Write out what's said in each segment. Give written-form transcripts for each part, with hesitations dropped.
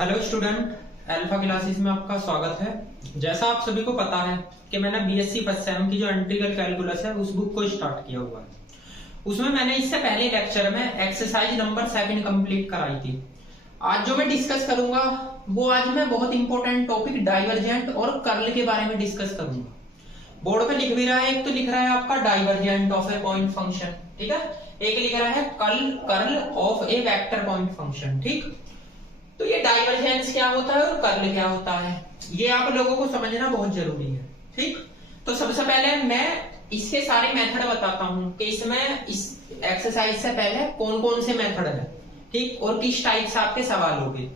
Hello student, alpha classes में आपका स्वागत है। जैसा आप सभी को पता है कि मैंने बीएससी फर्स्ट सेम की जो इंटीग्रल कैलकुलस है उस बुक को स्टार्ट किया हुआ है। उसमें मैंने इससे पहले लेक्चर में एक्सरसाइज नंबर 7 कंप्लीट कराई थी। आज जो मैं डिस्कस करूंगा वो आज मैं बहुत इंपॉर्टेंट टॉपिक डाइवर्जेंट और कर्ल के बारे में डिस्कस करूंगा। बोर्ड पे लिख भी रहा है, एक तो लिख रहा है आपका divergent of A point function, ठीक है, एक लिख रहा है curl of A vector point function. ठीक, तो ये डाइवर्जेंस क्या होता है और कर्ल क्या होता है ये आप लोगों को समझना बहुत जरूरी है। ठीक, तो सबसे पहले मैं इसके सारे मेथड बताता हूं कि इसमें इस एक्सरसाइज से पहले कौन कौन से मेथड है, ठीक, और किस टाइप से आपके सवाल होंगे।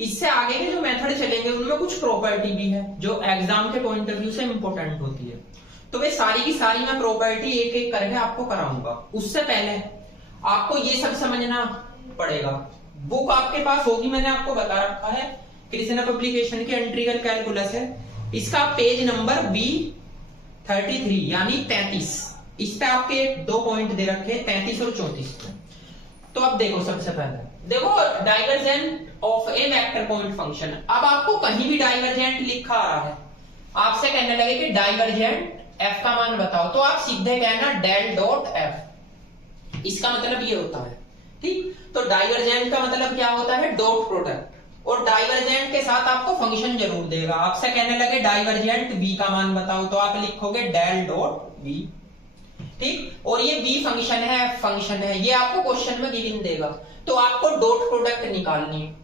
इससे आगे के जो मेथड चलेंगे उनमें कुछ प्रॉपर्टी भी है जो एग्जाम के पॉइंट ऑफ व्यू से इंपॉर्टेंट होती है। तो वे सारी की सारी मैं प्रॉपर्टी एक एक करके आपको कराऊंगा। उससे पहले आपको ये सब समझना पड़ेगा। बुक आपके पास होगी, मैंने आपको बता रखा है, कृष्णा पब्लिकेशन की इंटीग्रल कैलकुलस है। इसका पेज नंबर B33 यानी 33, इस पे आपके 2 पॉइंट दे रखे हैं, 33 और 34। तो अब देखो, सबसे पहले देखो divergent of A vector point function. अब आपको कहीं भी डाइवर्जेंट लिखा आ रहा है, आपसे कहने लगे कि डाइवर्जेंट एफ का मान बताओ, तो आप सीधे कहना डेल डॉट एफ। इसका मतलब ये होता है, ठीक। तो डाइवर्जेंट का मतलब क्या होता है, डॉट प्रोडक्ट, और डाइवर्जेंट के साथ आपको फंक्शन जरूर देगा। आपसे कहने लगे डाइवर्जेंट v का मान बताओ, तो आप लिखोगे डेल डॉट v, ठीक। और ये v फंक्शन है, ये आपको क्वेश्चन में गिवन देगा, तो आपको डॉट प्रोडक्ट निकालनी है,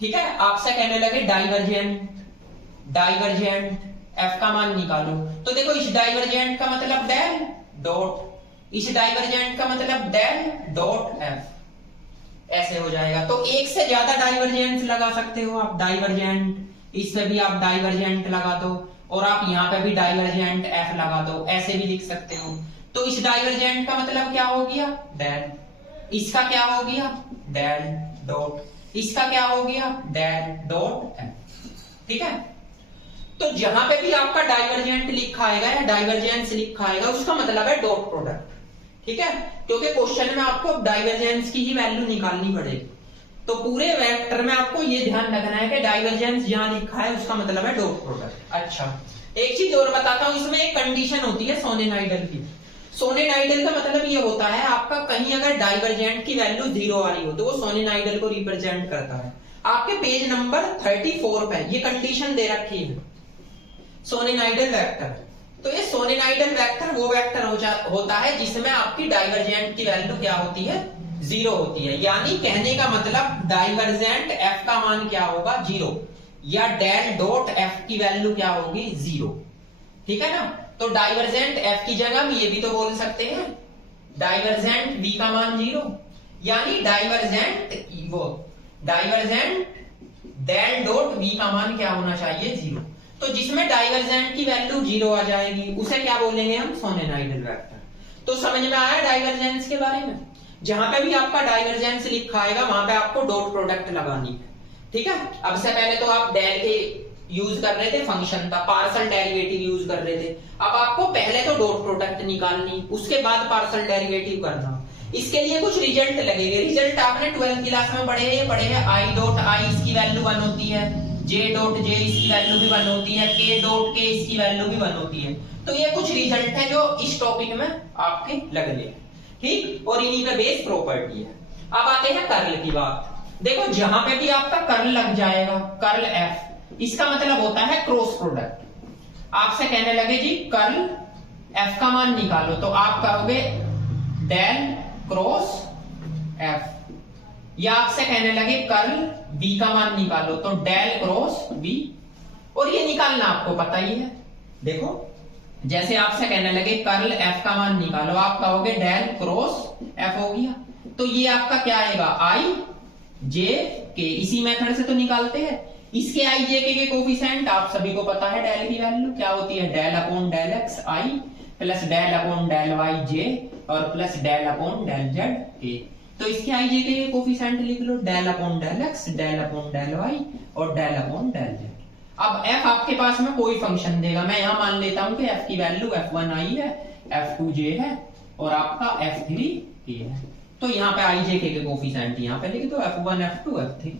ठीक है। आपसे कहने लगे डाइवर्जेंट f का मान निकालो, तो देखो इस डाइवर्जेंट का मतलब डेल डॉट, इस डाइवर्जेंट का मतलब डेल डॉट f, ऐसे हो जाएगा। तो एक से ज्यादा डाइवर्जेंट लगा सकते हो आप, डाइवर्जेंट, इस पे भी आप डाइवर्जेंट लगा दो, और आप यहाँ पे भी डाइवर्जेंट f लगा दो, ऐसे भी लिख सकते हो। तो इस डाइवर्जेंट का मतलब क्या हो गया, डेल, इसका क्या हो गया, डेल डॉट, इसका क्या हो गया, डेल डॉट f, ठीक है। तो जहां पे भी आपका डाइवर्जेंट लिखा आएगा या डाइवर्जेंस लिखा आएगा उसका मतलब है डॉट प्रोडक्ट, ठीक है, क्योंकि क्वेश्चन में आपको डाइवर्जेंस की ही वैल्यू निकालनी पड़ेगी। तो पूरे वेक्टर में आपको ये ध्यान रखना है कि डाइवर्जेंस जहां लिखा है उसका मतलब है डॉट प्रोडक्ट। अच्छा, एक चीज और बताता हूं, इसमें एक कंडीशन होती है सोलेनॉइडल की। सोलेनॉइडल का मतलब ये होता है आपका कहीं अगर डाइवर्जेंट की वैल्यू 0 आ रही हो तो वो सोलेनॉइडल को रिप्रेजेंट करता है। आपके पेज नंबर 34 पे ये कंडीशन दे रखी है, सोलेनॉइडल वेक्टर। तो ये सोलेनॉइडल वेक्टर वो वेक्टर होता है जिसमें आपकी डाइवर्जेंट की वैल्यू क्या होती है, 0 होती है। यानी कहने का मतलब डाइवर्जेंट f का मान क्या होगा, 0, या डेल डॉट f की वैल्यू क्या होगी, 0, ठीक है ना। तो डाइवर्जेंट f की जगह हम ये भी तो बोल सकते हैं डाइवर्जेंट v का मान 0, यानी डाइवर्जेंट डेल डॉट v का मान क्या होना चाहिए, 0। तो जिसमें डाइवर्जेंट की वैल्यू 0 आ जाएगी उसे क्या बोलेंगे हम, सोलेनॉइडल वेक्टर। तो समझ में आया डाइवर्जेंस के बारे में। जहां पे भी आपका डाइवर्जेंस लिखा आएगा वहां पे आपको डॉट प्रोडक्ट लगानी है, ठीक है। अब से पहले तो आप डेल के यूज कर रहे थे, फंक्शन का पार्शियल डेरिवेटिव यूज कर रहे थे। अब आपको पहले तो डॉट प्रोडक्ट निकालनी, उसके बाद पार्शियल डेरिवेटिव करना। इसके लिए कुछ रिजल्ट लगेंगे। रिजल्ट आपने 12th क्लास में पढ़े हैं, आई डॉट आई इसकी वैल्यू 1 होती है, जे डॉट जे इसकी वैल्यू भी 1 होती है, के डॉट के इसकी वैल्यू भी 1 होती है। तो ये कुछ रिजल्ट है जो इस टॉपिक में आपके लगने, ठीक, और इन्हीं पे बेस प्रॉपर्टी है। अब आते हैं कर्ल की बात। देखो जहां पे भी आपका कर्ल लग जाएगा, कर्ल f, इसका मतलब होता है क्रॉस प्रोडक्ट। आपसे कहने लगे जी कर्ल f का मान निकालो, तो आप कहोगे डेल क्रॉस f, या आपसे कहने लगे कर्ल v का मान निकालो, तो डेल क्रॉस v, और ये निकालना आपको पता ही है। देखो जैसे आपसे कहने लगे कर्ल f का मान निकालो, आप कहोगे डेल क्रॉस f हो गया, तो ये आपका क्या आएगा, आई जे के, इसी मेथड से तो निकालते हैं। इसके आई जे के कोफिशिएंट आप सभी को पता है, डेल की वैल्यू क्या होती है, del upon del x i plus del upon del y j और plus del upon del z k. तो इसके आई जे के कोफिशिएंट लिख लो, del upon del x, del upon del y और डेल अपॉन डेल जेड। अब f आपके पास में कोई फंक्शन देगा, मैं यहां मान लेता हूं कि f की वैल्यू f1 आई है, f2 j है और आपका f3 k है। तो यहाँ पे आई जे के कोफिशिएंट यहाँ पे लिख दो, f1 f2 f3।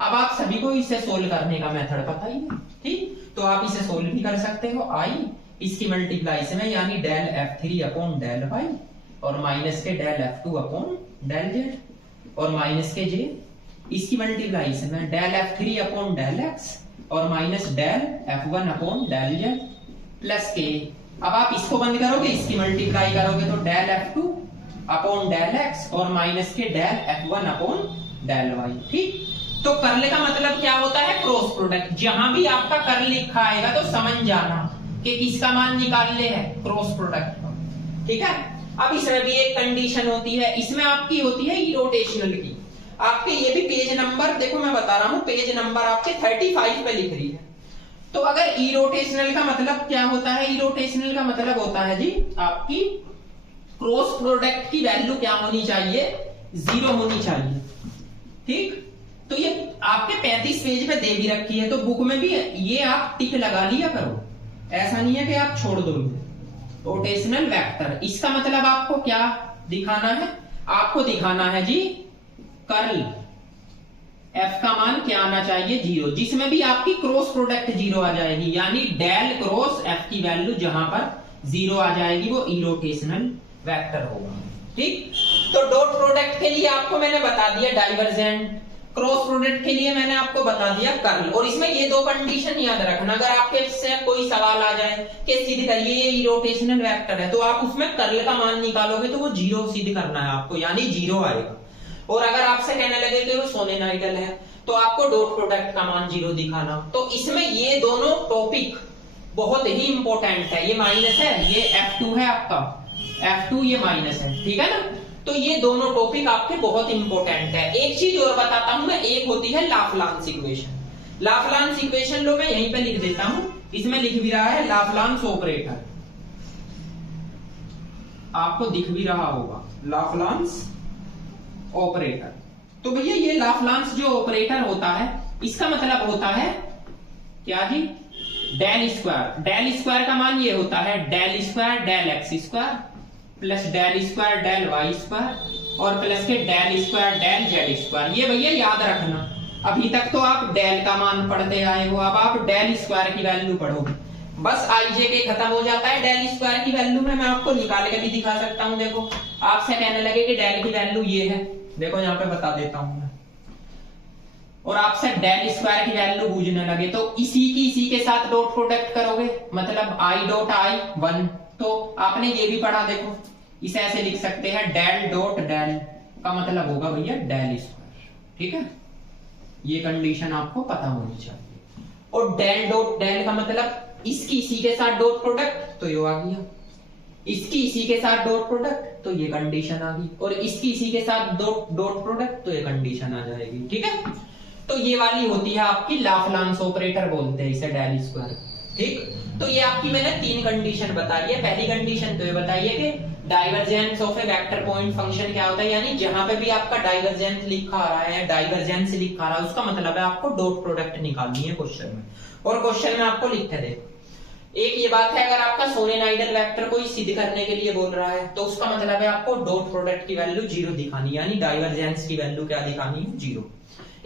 अब आप सभी को इसे सोल्व करने का मेथड पता ही है, ठीक, तो आप इसे सोल्व भी कर सकते हो। आई इसकी मल्टीप्लाई से मैं यानी del F3 upon del y और माइनस के del F2 upon del z और माइनस के जे इसकी मल्टीप्लाई से मैं del F3 upon del x और minus del F1 upon del z plus k. अब आप इसको बंद करोगे, इसकी मल्टीप्लाई करोगे तो del F2 upon del x और माइनस के del F1 upon del y, ठीक। तो कर्ल का मतलब क्या होता है? Cross product. जहां भी आपका कर्ल लिखा आएगा तो समझ जाना कि किसका मान निकालने है, क्रॉस प्रोडक्ट का, ठीक है। अब इसमें भी एक कंडीशन होती है, इसमें आपकी होती है इरोटेशनल की। आपके ये भी पेज नंबर देखो, मैं बता रहा हूं पेज नंबर आपके 35 पे लिख रही है। तो अगर इरोटेशनल का मतलब क्या होता है? इरोटेशनल का मतलब होता है जी आपकी क्रॉस प्रोडक्ट की वैल्यू क्या होनी चाहिए? 0 होनी चाहिए, ठीक। तो ये आपके 35 पेज पे दे भी रखी है, तो बुक में भी ये आप टिक लगा लिया करो, ऐसा नहीं है कि आप छोड़ दो। रोटेशनल वेक्टर, इसका मतलब आपको क्या दिखाना है? आपको दिखाना है जी कर्ल एफ का मान क्या आना चाहिए? 0, जिसमें भी आपकी क्रॉस प्रोडक्ट 0 आ जाएगी, यानी डेल क्रॉस एफ की वैल्यू जहां पर 0 आ जाएगी वो इरोटेशनल वेक्टर होगा, ठीक। तो डॉट प्रोडक्ट के लिए आपको मैंने बता दिया डाइवर्जेंट, क्रॉस प्रोडक्ट के लिए मैंने आपको बता दिया कर्ल। और इसमें ये दो कंडीशन याद रखना, अगर आपके से कोई सवाल आ जाए कि सिद्ध करिए ये इरोटेशनल वेक्टर है, तो आप उसमें कर्ल का मान निकालोगे तो वो 0 सिद्ध करना है आपको, यानी 0 आएगा। और अगर आपसे कहने लगे कि वो सोलेनॉइडल है तो आपको डॉट प्रोडक्ट का मान 0 दिखाना। तो इसमें ये दोनों टॉपिक बहुत ही इंपॉर्टेंट है। ये माइनस है, ये F2 है आपका, F2 ये माइनस है, ठीक है ना। तो ये दोनों टॉपिक आपके बहुत इंपॉर्टेंट है। एक चीज और बताता हूं मैं, एक होती है लाप्लास इक्वेशन। लाप्लास इक्वेशन लो मैं यहीं पे लिख देता हूं, इसमें लिख भी रहा है लाप्लास ऑपरेटर, आपको दिख भी रहा होगा लाप्लास ऑपरेटर। तो भैया ये लाप्लास जो ऑपरेटर होता है इसका मतलब होता है क्या जी? Del square. डेल स्क्वायर का मान ये होता है del square del x square plus del square del y square और प्लस के del square del z square. ये भैया याद रखना, अभी तक तो आप डेल का मान पढ़ते आए हो, अब आप डेल स्क्वायर की वैल्यू पढ़ोगे। बस आईजे के खत्म हो जाता है डेल स्क्वायर की वैल्यू में। मैं आपको निकाल के भी दिखा सकता हूं, देखो आपसे कहने लगे कि डेल की वैल्यू ये है, देखो यहाँ पे बता देता हूं मैं, और आपसे डेल स्क्वायर की वैल्यू पूछने लगे तो इसी के साथ डॉट प्रोडक्ट करोगे, मतलब आई डॉट आई 1। तो आपने ये भी पढ़ा, देखो इसे ऐसे लिख सकते हैं डेल डॉट डेल का मतलब होगा भैया डेल स्क्वायर, ठीक है। ये कंडीशन आपको पता होनी चाहिए। और डेल डॉट डेल का मतलब इसकी इसी के साथ डॉट प्रोडक्ट, तो ये आ गया, इसकी इसी के साथ डॉट प्रोडक्ट तो ये कंडीशन आ गई, और इसकी इसी के साथ डॉट प्रोडक्ट तो ये कंडीशन आ जाएगी, ठीक है। तो ये वाली होती है आपकी लाप्लास ऑपरेटर बोलते हैं इसे, डेल स्क्वायर, ठीक। तो ये आपकी मैंने 3 कंडीशन बताई है। पहली कंडीशन तो ये बताइए कि divergence of A vector point function क्या होता है, यानी जहां पे भी आपका डाइवर्जेंस लिखा आ रहा है, डाइवर्जेंस लिखा आ रहा है, उसका मतलब है आपको डॉट प्रोडक्ट निकालनी है क्वेश्चन में, और क्वेश्चन में आपको लिख के दे। एक ये बात है, अगर आपका सोलेनॉइडल वेक्टर को सिद्ध करने के लिए बोल रहा है तो उसका मतलब है आपको डॉट प्रोडक्ट की वैल्यू 0 दिखानी, यानी डाइवर्जेंस की वैल्यू क्या दिखानी है? 0।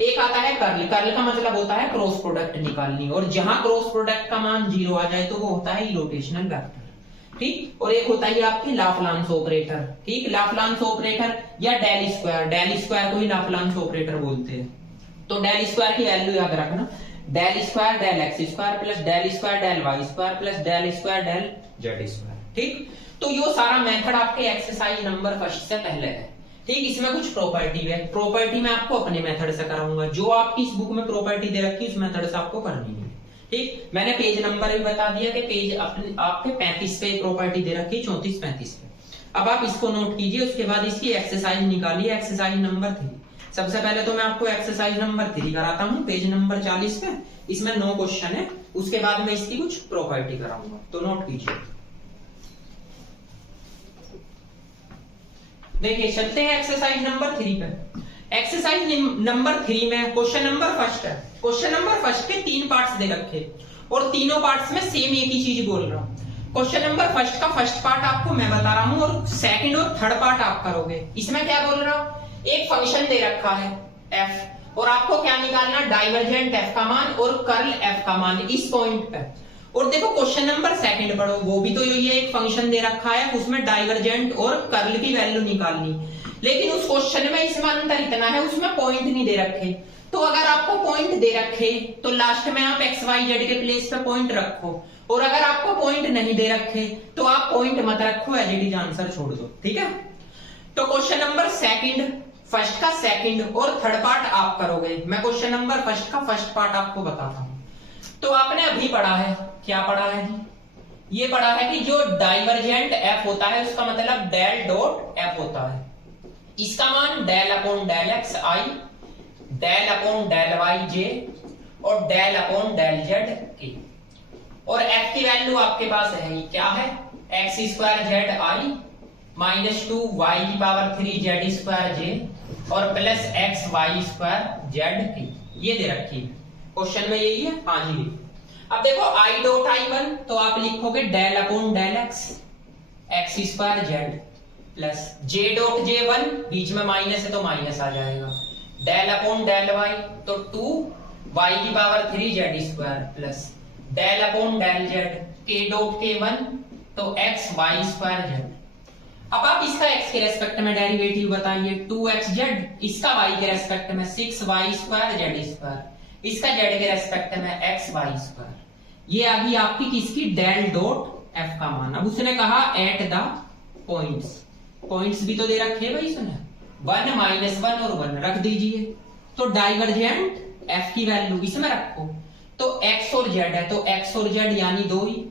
एक आता है कर्ल। कर्ल का मतलब होता है क्रॉस प्रोडक्ट निकालनी, और जहां क्रॉस प्रोडक्ट का मान 0 आ जाए तो वो होता है इरोटेशनल वेक्टर, ठीक। और एक होता है आपकी लाप्लास ऑपरेटर, ठीक। लाप्लास ऑपरेटर या डेल स्क्वायर, डेल स्क्वायर को ही लाप्लास ऑपरेटर बोलते हैं। तो डेल स्क्वायर की वैल्यू याद रखना, del square del x square plus del square del y square plus del square del z square, ठीक। तो ये सारा मेथड आपके एक्सरसाइज नंबर 1 से पहले है, ठीक। इसमें कुछ प्रॉपर्टी है, प्रॉपर्टी मैं आपको अपने मेथड से कराऊंगा, जो आपकी इस बुक में प्रॉपर्टी दे रखी है उस मेथड से आपको करनी है, ठीक। मैंने पेज नंबर भी बता दिया कि पेज आपके 35 पे प्रॉपर्टी दे रखी है, 34-35 पे। अब आप इसको नोट कीजिए, उसके बाद इसकी एक्सरसाइज निकालिए, एक्सरसाइज नंबर 3। सबसे पहले तो मैं आपको एक्सरसाइज नंबर 3 कराता हूँ, पेज नंबर 40 पे। इसमें 9 क्वेश्चन है, उसके बाद मैं इसकी कुछ प्रॉपर्टी कराऊंगा, तो नोट कीजिए। देखिए चलते हैं एक्सरसाइज नंबर 3 पे। एक्सरसाइज नंबर 3 में क्वेश्चन नंबर 1 है। क्वेश्चन नंबर 1 के 3 पार्ट्स दे रखे और तीनों पार्ट्स में सेम एक ही चीज बोल रहा हूं। क्वेश्चन नंबर 1 का फर्स्ट पार्ट आपको मैं बता रहा हूं और सेकंड और थर्ड पार्ट आप करोगे। इसमें क्या बोल रहा हूं, एक फंक्शन दे रखा है f और आपको क्या निकालना, डाइवर्जेंट एफ का मान और कर्ल एफ का मान इस पॉइंट पे। और देखो क्वेश्चन नंबर सेकंड पढ़ो, वो भी तो ये एक फंक्शन दे रखा है, उसमें डाइवर्जेंट और कर्ल की वैल्यू निकालनी, लेकिन उस क्वेश्चन में इसमें अंतर इतना है, उसमें पॉइंट नहीं दे रखे। तो अगर आपको पॉइंट दे रखे तो लास्ट में आप एक्स वाई जेड के प्लेस पे पॉइंट रखो, और अगर आपको पॉइंट नहीं दे रखे तो आप पॉइंट मत रखो, एज इट इज आंसर छोड़ दो, ठीक है। तो क्वेश्चन नंबर सेकंड, फर्स्ट का सेकंड और थर्ड पार्ट आप करोगे, मैं क्वेश्चन नंबर फर्स्ट का फर्स्ट पार्ट आपको बताता हूं। तो आपने अभी पढ़ा है, क्या पढ़ा है जी, ये पढ़ा है कि जो डाइवर्जेंट एफ होता है उसका मतलब डेल डॉट एफ होता है, इसका मान del upon del x i, del upon del y j और del upon del z k. और एफ की वैल्यू आपके पास है, क्या है, x square z i minus 2 y की पावर 3 जेड स्क्वायर जे और plus x y square z k, ये दे रखी है क्वेश्चन में, यही है, हाँ जी। अब देखो आई डॉट आई वन, तो आप लिखोगे del upon del x x square z plus j dot j one, बीच में माइनस है तो माइनस आ जाएगा, डेल अपॉन डेल वाई तो 2 वाई की power 3 z square plus del upon del z k dot k one तो x y square z. अब आप इसका x के रेस्पेक्ट में डेरिवेटिव बताइए, 2xz, इसका y के रेस्पेक्ट में 6y स्क्वायर जेड स्क्वायर, इसका z के रेस्पेक्ट में x y स्क्वायर। ये अभी आपकी किसकी, डेल डॉट f का मान। अब उसने कहा एट द पॉइंट्स, पॉइंट्स भी तो दे रखे हैं भाई इसने, 1 माइनस 1 और 1 रख दीजिए। तो डाइवर्जेंट f की वैल्यू इसमें रखो, तो x और z है तो x और z यानी 2 ही,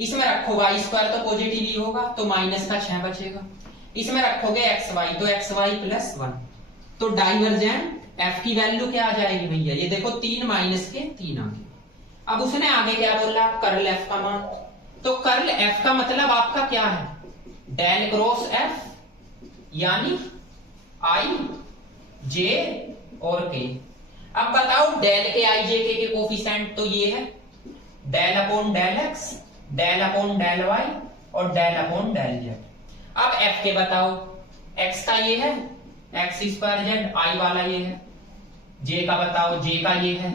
इसमें रखो y स्क्वायर तो पॉजिटिव ही होगा तो माइनस का 6 बचेगा, इसमें रखोगे एक्स वाई तो एक्स वाई प्लस 1, तो डाइवर्जेंट एफ की वैल्यू क्या आ जाएगी भैया, ये देखो 3 माइनस के 3 आ गए। अब उसने आगे क्या बोला, कर्ल एफ का मान, तो कर्ल एफ का मतलब आपका क्या है, डेल क्रॉस एफ यानी आई जे और के। अब बताओ डेल के आई जे के कोफिशिएंट, तो ये है del upon del x, del upon del y और डेल अपॉन डेल जेड। अब एफ के बताओ, एक्स का ये है एक्स स्क्वायर जेड, आई वाला ये है, जे का बताओ जे का ये है,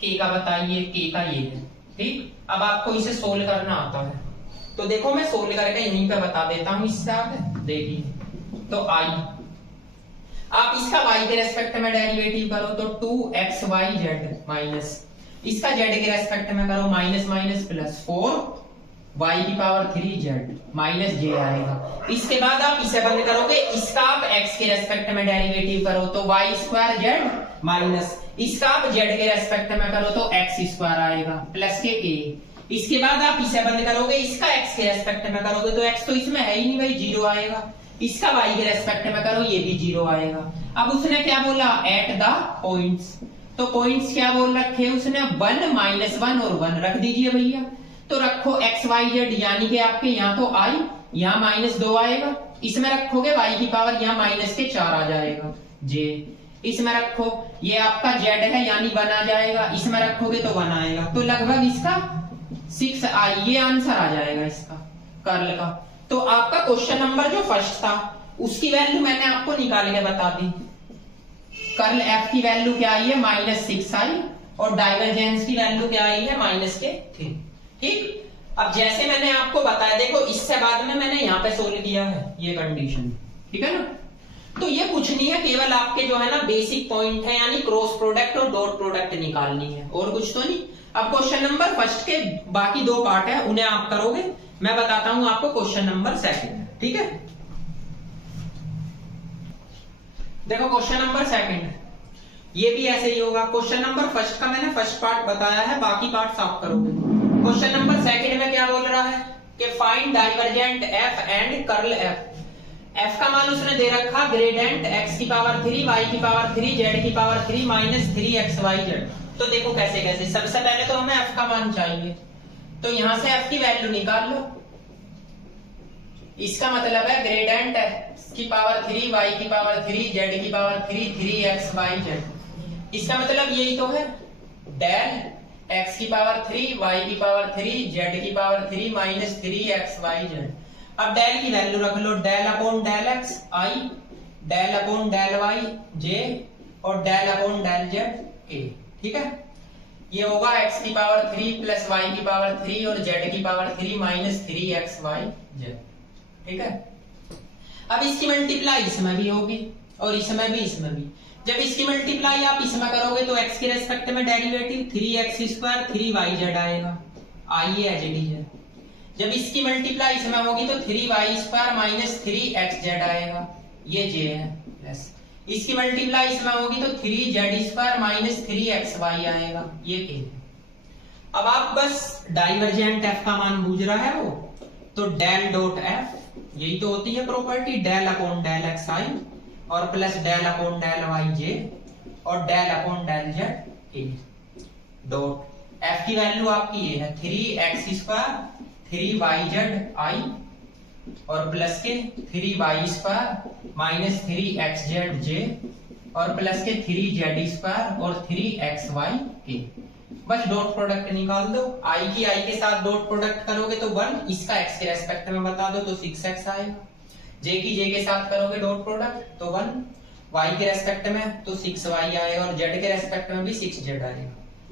के का बताइए के का ये है, ठीक। अब आपको इसे सोल्व करना आता है, तो देखो मैं सोल्व करके यहीं पे बता देता हूं, इससे आप देखिए। तो आई, आप इसका y के रेस्पेक्ट में डेरिवेटिव करो तो 2xyz माइनस इसका z के रेस्पेक्ट में करो माइनस माइनस प्लस 4y की पावर 3z माइनस j आएगा। इसके बाद आप इसे बंद करोगे, इसका आप x के रेस्पेक्ट में डेरिवेटिव करो तो y स्क्वायर z माइनस इसका आप z के रेस्पेक्ट में करो तो x स्क्वायर आएगा प्लस के k। इसके बाद आप इसे बंद करोगे, इसका x के रेस्पेक्ट में करोगे तो x तो इसमें है ही नहीं भाई, 0 आएगा, इसका y के रेस्पेक्ट में करो ये भी 0 आएगा। अब उसने क्या बोला, एट द पॉइंट्स, तो पॉइंट्स क्या बोल रखे उसने, 1 माइनस 1 और 1 रख दीजिए भैया। तो रखो एक्स वाई जेड यानी कि आपके यहाँ तो आई, यहाँ माइनस 2 आएगा, इसमें रखोगे y की पावर यहाँ माइनस के 4 आ जाएगा, j इसमें रखो, ये आपका z है यानी 1 आ जाएगा, इसमें रखोगे तो 1 आएगा, तो लगभग इसका 6i, ये आंसर आ जाएगा इसका कर्ल का। तो आपका क्वेश्चन नंबर जो फर्स्ट था उसकी वैल्यू मैंने आपको निकाल के बता दी, कर्ल एफ की वैल्यू क्या आई है -6i और डाइवर्जेंस की वैल्यू क्या आई है -3, ठीक। अब जैसे मैंने आपको बताया, देखो इससे बाद में मैंने यहाँ पे सोल्व किया है ये कंडीशन, ठीक है ना। तो ये कुछ नहीं है, केवल आपके जो है ना बेसिक पॉइंट है, यानी क्रॉस प्रोडक्ट और डॉट प्रोडक्ट निकालनी है, और कुछ तो नहीं। अब क्वेश्चन नंबर फर्स्ट के बाकी 2 पार्ट है उन्हें आप करोगे, मैं बताता हूं आपको क्वेश्चन नंबर सेकंड, ठीक है। देखो क्वेश्चन नंबर सेकंड, ये भी ऐसे ही होगा। क्वेश्चन नंबर फर्स्ट का मैंने फर्स्ट पार्ट बताया है, बाकी पार्ट आप करोगे। क्वेश्चन नंबर सेकंड में क्या बोल रहा है कि find divergent F and curl F. F का मान उसने दे रखा ग्रेडेंट x की पावर 3 y की पावर 3 z की पावर 3 माइनस 3xyz। तो देखो कैसे कैसे, सबसे पहले तो हमें f का मान चाहिए, तो यहां से f की वैल्यू निकाल लो। इसका मतलब है ग्रेडेंट x की पावर 3 y की पावर 3 z की पावर 3 3xyz। इसका मतलब यही तो है, डेल x की पावर 3 y की पावर 3 z की पावर 3 माइनस 3xyz। अब डेल की वैल्यू रख लो, del upon del x i, del upon del y j और डेल अपॉन डेल जेड के। ठीक है, ये होगा x की पावर 3 प्लस y की पावर 3 और z की पावर 3 माइनस 3xyz। ठीक है, अब इसकी मल्टीप्लाई इसमें भी होगी और इसमें भी। जब इसकी मल्टीप्लाई आप इसमें करोगे तो x के रेस्पेक्ट में डेरिवेटिव 3x² 3yz आएगा, आइए एज इट इज है। जब इसकी मल्टीप्लाई इसमें होगी तो 3y² माइनस 3xz आएगा, ये j है, प्लस इसकी मल्टीप्लाई इसमें होगी तो 3z² माइनस 3xy आएगा, ये k है। अब आप बस डाइवर्जेंट f का मान बूझ रहा है वो, तो डेल डॉट f, यही तो होती है property, del upon del xi और plus del upon del yj और del upon del z dot f की वैल्यू आपकी ये है 3x² 3yz और प्लस के 3y² माइनस 3xzj और प्लस के 3z² और 3xy के। बस डॉट प्रोडक्ट निकाल दो, i की i के साथ डॉट प्रोडक्ट करोगे तो 1, इसका x के रेस्पेक्ट में बता दो तो 6x आएगा, j की j के साथ करोगे डॉट प्रोडक्ट तो 1, y के रेस्पेक्ट में तो 6y आएगा और z के रेस्पेक्ट में भी 6z आएगा।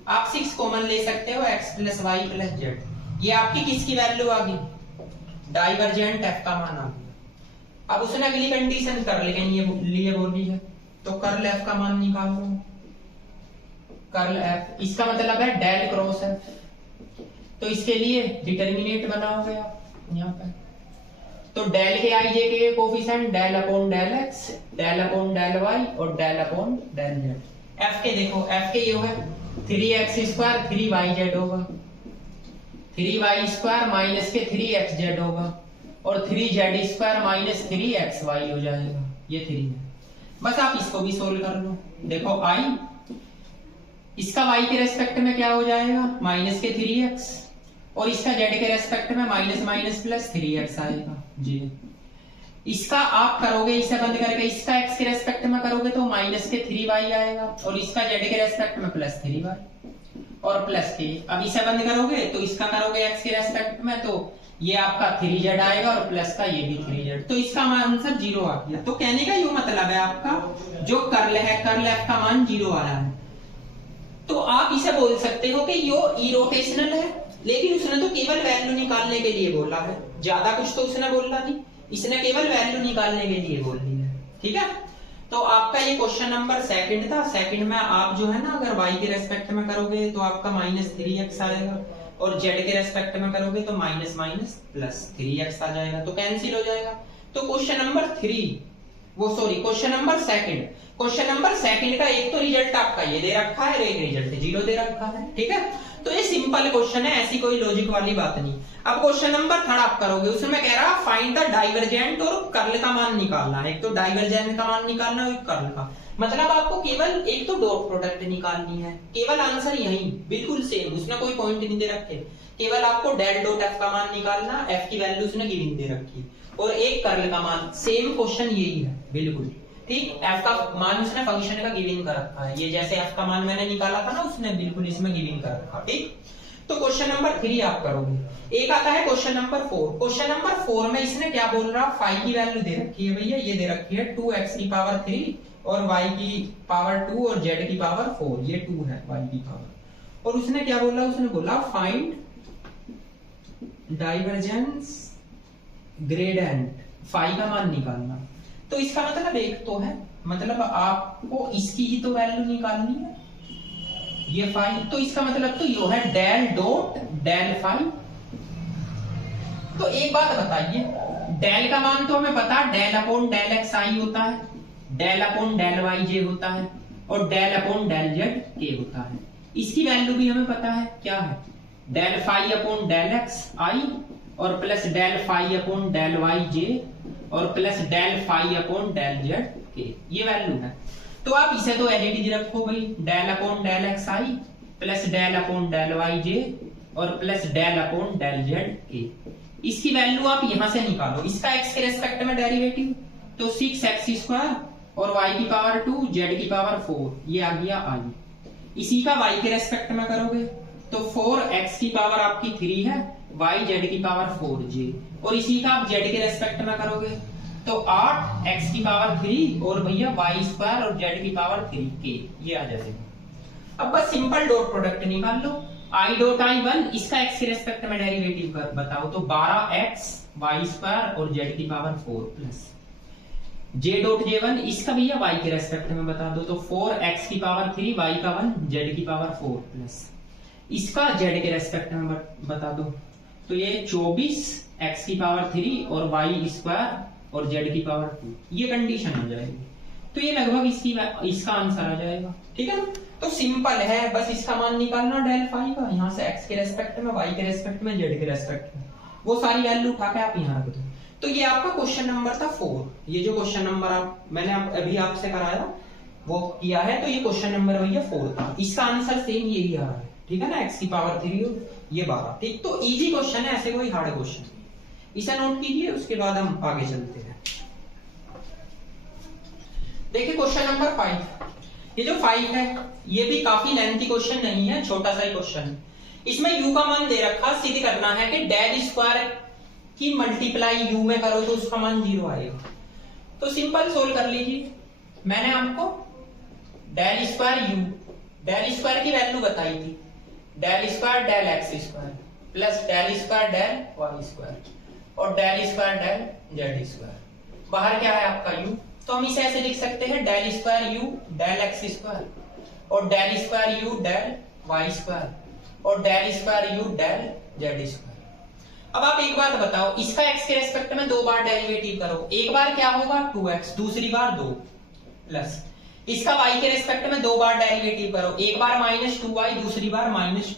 आप 6 कॉमन ले सकते हो, x plus y plus z। ये आपकी किसकी वैल्यू आ गई? डाइवर्जेंट f का मान आ गया। अब उसने अगली कंडीशन कर लिए बोली है, तो कर्ल f का मान निकाल लो। कर्ल f इसका मतलब है डेल क्रॉस f, तो इसके लिए डिटर्मिनेंट बनाओगे आप यहाँ पे, तो डेल के i j के coefficient del upon del x, del upon del y और del upon del z। f के देखो, f के ये होगा 3x² 3yz होगा, 3y² माइनस के 3xz होगा और 3z² माइनस 3xy हो जाएगा, ये 3 है। बस आप इसको भी सोल्व कर लो। देखो i, इसका y के रेस्पेक्ट में क्या हो जाएगा? माइनस के 3x और इसका z के रेस्पेक्ट में माइनस माइनस प्लस 3x आएगा जी। इसका आप करोगे इसे बंद करके, इसका x के रेस्पेक्ट में करोगे तो माइनस के 3y आएगा और इसका z के रेस्पेक्ट में प्लस 3y और प्लस के। अब इसे बंद करोगे तो इसका करोगे x के रेस्पेक्ट में तो ये आपका 3z आएगा और प्लस का ये भी 3z, तो इसका आंसर 0 आ गया। तो कहने का ये मतलब है आपका जो कर्ल है, कर्ल f का मान 0 आ रहा है। तो आप इसे बोल सकते हो कि यो इरोटेशनल है, लेकिन उसने तो केवल वैल्यू निकालने के लिए बोला है, ज्यादा कुछ तो उसने बोला नहीं, इसने केवल वैल्यू निकालने के लिए बोल दी है। ठीक है, तो आपका ये क्वेश्चन नंबर सेकंड था। सेकंड में आप जो है ना, अगर y के रेस्पेक्ट में करोगे तो आपका माइनस 3x आएगा और z के रेस्पेक्ट में करोगे तो माइनस माइनस प्लस 3x आ जाएगा, तो कैंसिल हो जाएगा। तो question number question number second, question number second का एक तो रिजल्ट आपका ये दे रखा है और एक रिजल्ट 0 दे रखा है। ठीक है, तो ये सिंपल क्वेश्चन है, ऐसी कोई लॉजिक वाली बात नहीं। अब क्वेश्चन नंबर थर्ड आप करोगे, उसमें कह रहा फाइंड द डाइवर्जेंट और कर्ल का मान निकालना है। एक तो डाइवर्जेंट का मान निकालना है और कर्ल का, मतलब आपको केवल एक तो डॉट प्रोडक्ट निकालनी है। केवल आंसर यही बिल्कुल सेम, उसने कोई पॉइंट नहीं दे रखे, केवल आपको डेल डॉट f का मान निकालना, f की वैल्यू उसने गिवन दे रखी और एक कर्ल का मान। सेम क्वेश्चन यही है बिल्कुल, ठीक। f का मान उसने फंक्शन का गिवन कर रखा है, ये जैसे f का मान मैंने निकाला था ना, उसने बिल्कुल इसमें गिवन कर रखा। ठीक, तो क्वेश्चन नंबर 3 आप करोगे। एक आता है क्वेश्चन नंबर 4। क्वेश्चन नंबर 4 में इसने क्या बोल रहा, फाई की वैल्यू दे रखी है भैया, ये दे रखी है 2x की पावर 3 और y की पावर 2 और z की पावर 4, ये 2 है y की पावर। और उसने क्या बोला, उसने बोला फाइंड डाइवर्जेंस ग्रेडिएंट, फाई का मान निकालना। तो इसका मतलब एक तो है, मतलब आपको इसकी ही तो वैल्यू निकालनी है, ये फाई, तो इसका मतलब तो ये है डेल डॉट डेल फाई। तो एक बात बताइए, डेल का मान तो हमें पता है डेल अपॉन डेल एक्स आई होता है, डेल अपॉन डेल वाई जे होता है और डेल अपॉन डेल जेड के होता है। इसकी वैल्यू भी हमें पता है, क्या है, del phi upon del x i और plus del phi upon del y j और plus del phi upon del z k, ये वैल्यू है। तो आप इसे तो एज इट इज रखो भाई, del upon del x i plus del upon del y j और plus del upon del z k. इसकी वैल्यू आप यहां से निकालो, इसका x के रेस्पेक्ट में डेरिवेटिव तो 6x² और y की पावर 2 z की पावर 4, ये आ गया i। इसी का y के रेस्पेक्ट में करोगे तो 4x की पावर आपकी 3 है, y z की पावर 4j, और इसी का आप z के रेस्पेक्ट में करोगे तो 8 x की पावर 3 और भैया y स्क्वायर और z की पावर 3 k, ये आ जाएगा। अब बस सिंपल डॉट प्रोडक्ट निकाल लो। i डॉट i1 इसका x के रेस्पेक्ट में डेरिवेटिव कर बताओ, तो 12x y स्क्वायर और z की power 4 plus j dot j1 इसका भैया y के रेस्पेक्ट में बता दो, तो 4x की पावर 3 y का 1 z की पावर 4 प्लस इसका z के रेस्पेक्ट में बता दो, तो ये 24x की पावर 3 और y स्क्वायर और z की पावर 2, ये कंडीशन हो जाएगी। तो ये लगभग इसका आंसर आ जाएगा। ठीक है, तो सिंपल है, बस इसका मान निकालना डेल फाई का, यहाँ से x के रेस्पेक्ट में, y के रेस्पेक्ट में, z के रेस्पेक्ट में, वो सारी वैल्यू उठा के आप यहाँ रख दो। तो ये आपका क्वेश्चन नंबर था 4। ये जो क्वेश्चन नंबर मैंने अभी आपसे कराया वो किया है, तो ये क्वेश्चन नंबर भैया 4 था। इसका आंसर सेम यही आ रहा है। ठीक है ना, x की पावर 3 ये 12। ठीक, तो इजी क्वेश्चन है, ऐसे कोई हार्ड क्वेश्चन नहीं। इसे नोट कीजिए, उसके बाद हम आगे चलते हैं। देखिए क्वेश्चन नंबर 5। ये जो 5 है ये भी काफी लेंथी क्वेश्चन नहीं है, छोटा सा ही क्वेश्चन है। इसमें u का मान दे रखा, सिद्ध करना है कि डेल स्क्वायर की मल्टीप्लाई u में करो तो उसका मान 0 आएगा। तो सिंपल सोल्व कर लीजिए। मैंने आपको डेल स्क्वायर की वैल्यू बताई थी, del square del x square plus del square del y square और del square del z square. बाहर क्या है आपका u, तो हम इसे ऐसे लिख सकते हैं del square u del x square और del square u del y square और del square u del z square. अब आप एक बात बताओ, इसका x के रेस्पेक्ट में 2 बार डेरिवेटिव करो, एक बार क्या होगा 2x, दूसरी बार 2 प्लस इसका y के रेस्पेक्ट में 2 बार डेरिवेटिव करो, एक बार -2y, दूसरी बार -2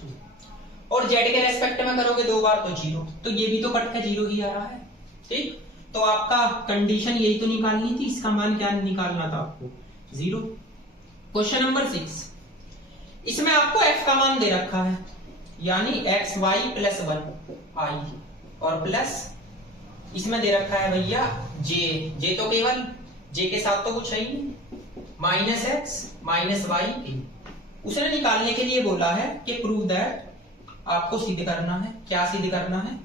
और z के रेस्पेक्ट में करोगे 2 बार तो 0, तो ये भी तो कट के 0 ही आ रहा है। ठीक, तो आपका कंडीशन यही तो निकालनी थी, इसका मान क्या निकालना था आपको 0। क्वेश्चन नंबर 6, इसमें आपको f का मान दे रखा है, यानी x y प्लस 1 i और प्लस इसमें दे रखा है भैया j तो केवल j के साथ तो कुछ है ही नहीं, -x -y। उसने निकालने के लिए बोला है कि प्रूव दैट, आपको सिद्ध करना है। क्या सिद्ध करना है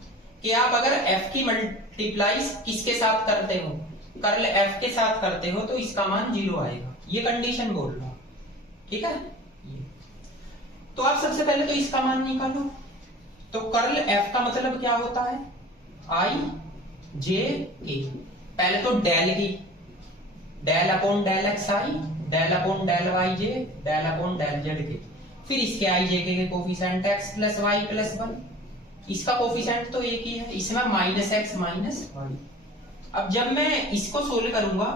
कि आप अगर f की मल्टीप्लाई किसके साथ करते हो, कर्ल f के साथ करते हो, तो इसका मान 0 आएगा। ये कंडीशन बोल रहा। ठीक है, तो आप सबसे पहले तो इसका मान निकालो। तो कर्ल f का मतलब क्या होता है, i j k। पहले तो डेल की, del upon del x i, del upon del y j, del upon del z k, फिर इसके आई जे के coefficient x plus y plus 1, इसका कोफिशिएंट तो एक ही है, इसमें -x -y। अब जब मैं इसको सोल्व करूंगा,